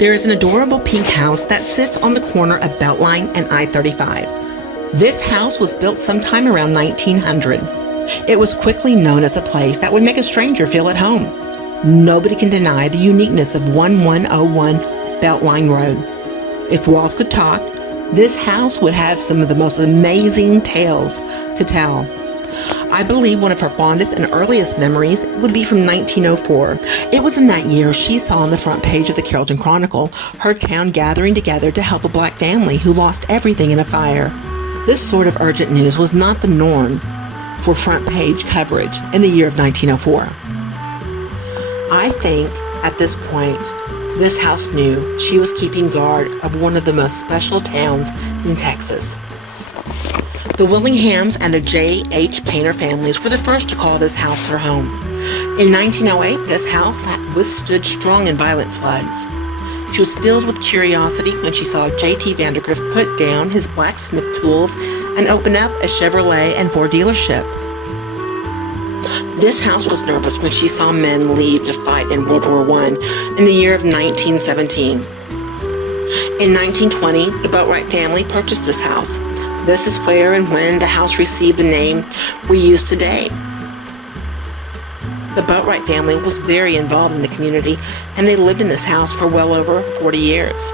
There is an adorable pink house that sits on the corner of Beltline and I-35. This house was built sometime around 1900. It was quickly known as a place that would make a stranger feel at home. Nobody can deny the uniqueness of 1101 Beltline Road. If walls could talk, this house would have some of the most amazing tales to tell. I believe one of her fondest and earliest memories would be from 1904. It was in that year she saw on the front page of the Carrollton Chronicle her town gathering together to help a black family who lost everything in a fire. This sort of urgent news was not the norm for front page coverage in the year of 1904. I think at this point, this house knew she was keeping guard of one of the most special towns in Texas. The Willinghams and the J.H. Painter families were the first to call this house their home. In 1908, this house withstood strong and violent floods. She was filled with curiosity when she saw J.T. Vandergrift put down his blacksmith tools and open up a Chevrolet and Ford dealership. This house was nervous when she saw men leave to fight in World War I in the year of 1917. In 1920, the Boatwright family purchased this house. This is where and when the house received the name we use today. The Boatwright family was very involved in the community, and they lived in this house for well over 40 years.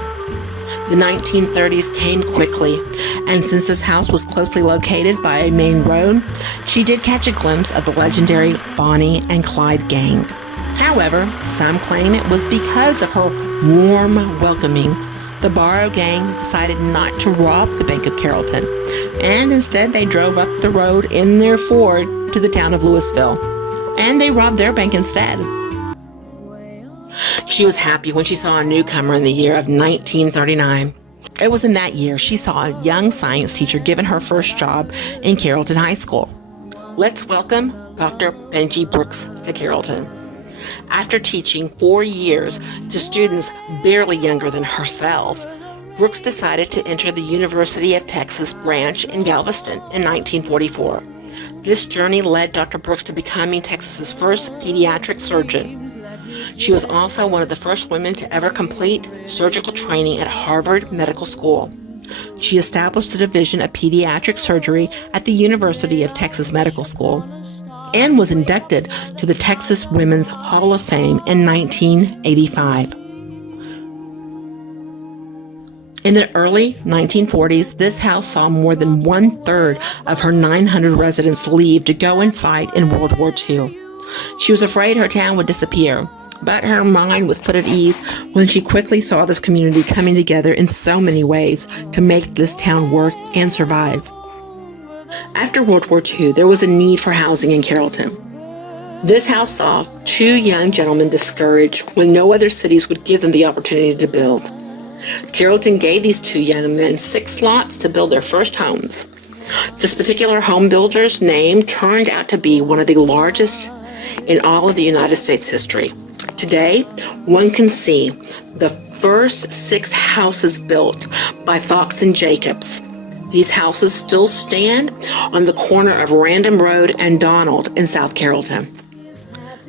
The 1930s came quickly, and since this house was closely located by a main road, she did catch a glimpse of the legendary Bonnie and Clyde gang. However, some claim it was because of her warm welcoming. The Barrow gang decided not to rob the Bank of Carrollton, and instead they drove up the road in their Ford to the town of Louisville, and they robbed their bank instead. She was happy when she saw a newcomer in the year of 1939. It was in that year she saw a young science teacher given her first job in Carrollton High School. Let's welcome Dr. Benjy Brooks to Carrollton. After teaching 4 years to students barely younger than herself, Brooks decided to enter the University of Texas branch in Galveston in 1944. This journey led Dr. Brooks to becoming Texas's first pediatric surgeon. She was also one of the first women to ever complete surgical training at Harvard Medical School. She established the Division of Pediatric Surgery at the University of Texas Medical School and was inducted to the Texas Women's Hall of Fame in 1985. In the early 1940s, this house saw more than 1/3 of her 900 residents leave to go and fight in World War II. She was afraid her town would disappear, but her mind was put at ease when she quickly saw this community coming together in so many ways to make this town work and survive. After World War II, there was a need for housing in Carrollton. This house saw 2 young gentlemen discouraged when no other cities would give them the opportunity to build. Carrollton gave these 2 young men 6 lots to build their first homes. This particular home builder's name turned out to be one of the largest in all of the United States history. Today, one can see the first 6 houses built by Fox and Jacobs. These houses still stand on the corner of Random Road and Donald in South Carrollton.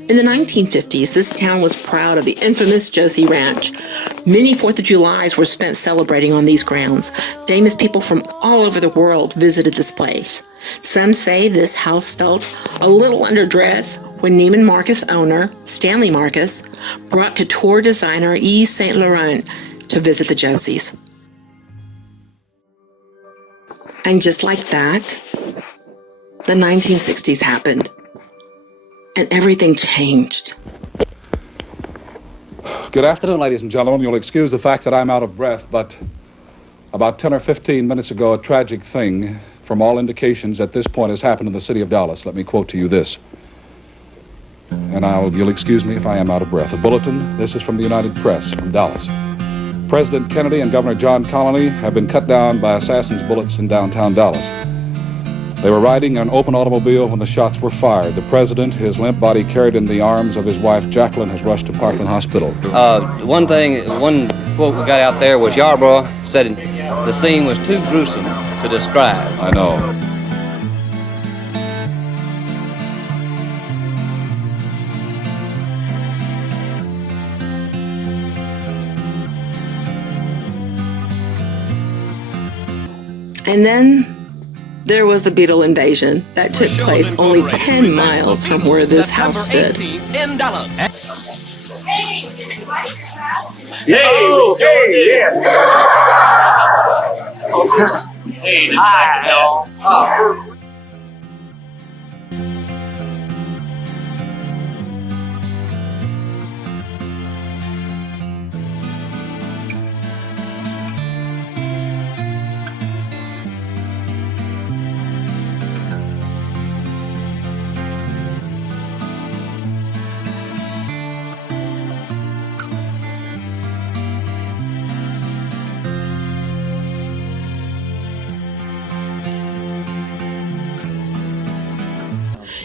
In the 1950s, this town was proud of the infamous Josey Ranch. Many 4th of Julys were spent celebrating on these grounds. Famous people from all over the world visited this place. Some say this house felt a little underdressed when Neiman Marcus owner, Stanley Marcus, brought couture designer Yves Saint Laurent to visit the Joseys. And just like that, the 1960s happened, and everything changed. Good afternoon, ladies and gentlemen. You'll excuse the fact that I'm out of breath, but about 10 or 15 minutes ago, a tragic thing, from all indications at this point, has happened in the city of Dallas. Let me quote to you this. And you'll excuse me if I am out of breath. A bulletin. This is from the United Press from Dallas. President Kennedy and Governor John Connally have been cut down by assassins' bullets in downtown Dallas. They were riding in an open automobile when the shots were fired. The president, his limp body carried in the arms of his wife Jacqueline, has rushed to Parkland Hospital. One quote we got out there was Yarborough said the scene was too gruesome to describe. I know. And then there was the Beatle invasion that took place only 10 miles from where this house stood. In Dallas.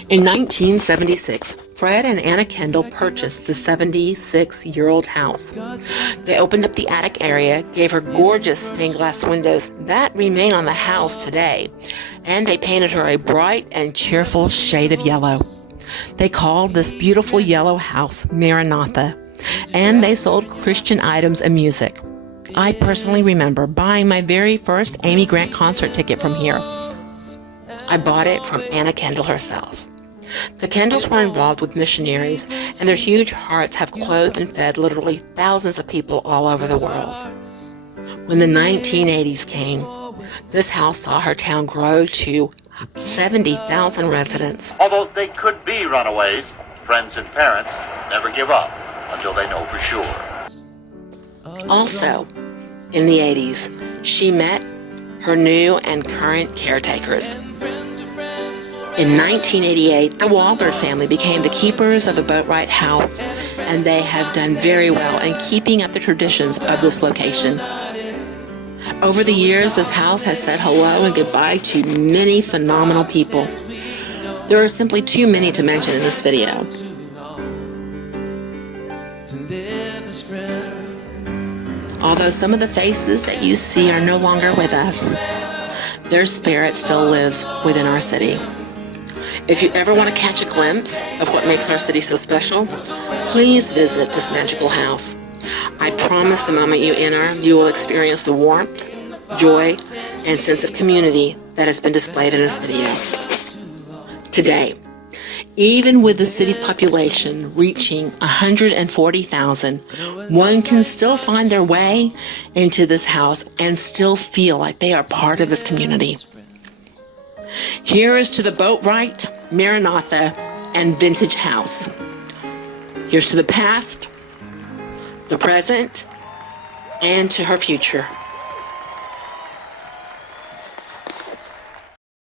In 1976, Fred and Anna Kendall purchased the 76-year-old house. They opened up the attic area, gave her gorgeous stained glass windows that remain on the house today, and they painted her a bright and cheerful shade of yellow. They called this beautiful yellow house Maranatha, and they sold Christian items and music. I personally remember buying my very first Amy Grant concert ticket from here. I bought it from Anna Kendall herself. The Kendalls were involved with missionaries, and their huge hearts have clothed and fed literally thousands of people all over the world. When the 1980s came, this house saw her town grow to 70,000 residents. Although they could be runaways, friends and parents never give up until they know for sure. Also, in the 80s, she met her new and current caretakers. In 1988, the Walvoord family became the keepers of the Boatwright house, and they have done very well in keeping up the traditions of this location. Over the years, this house has said hello and goodbye to many phenomenal people. There are simply too many to mention in this video. Although some of the faces that you see are no longer with us, their spirit still lives within our city. If you ever want to catch a glimpse of what makes our city so special, please visit this magical house. I promise the moment you enter, you will experience the warmth, joy, and sense of community that has been displayed in this video. Today, even with the city's population reaching 140,000, one can still find their way into this house and still feel like they are part of this community. Here is to the Boatwright, Maranatha, and Vintage House. Here's to the past, the present, and to her future.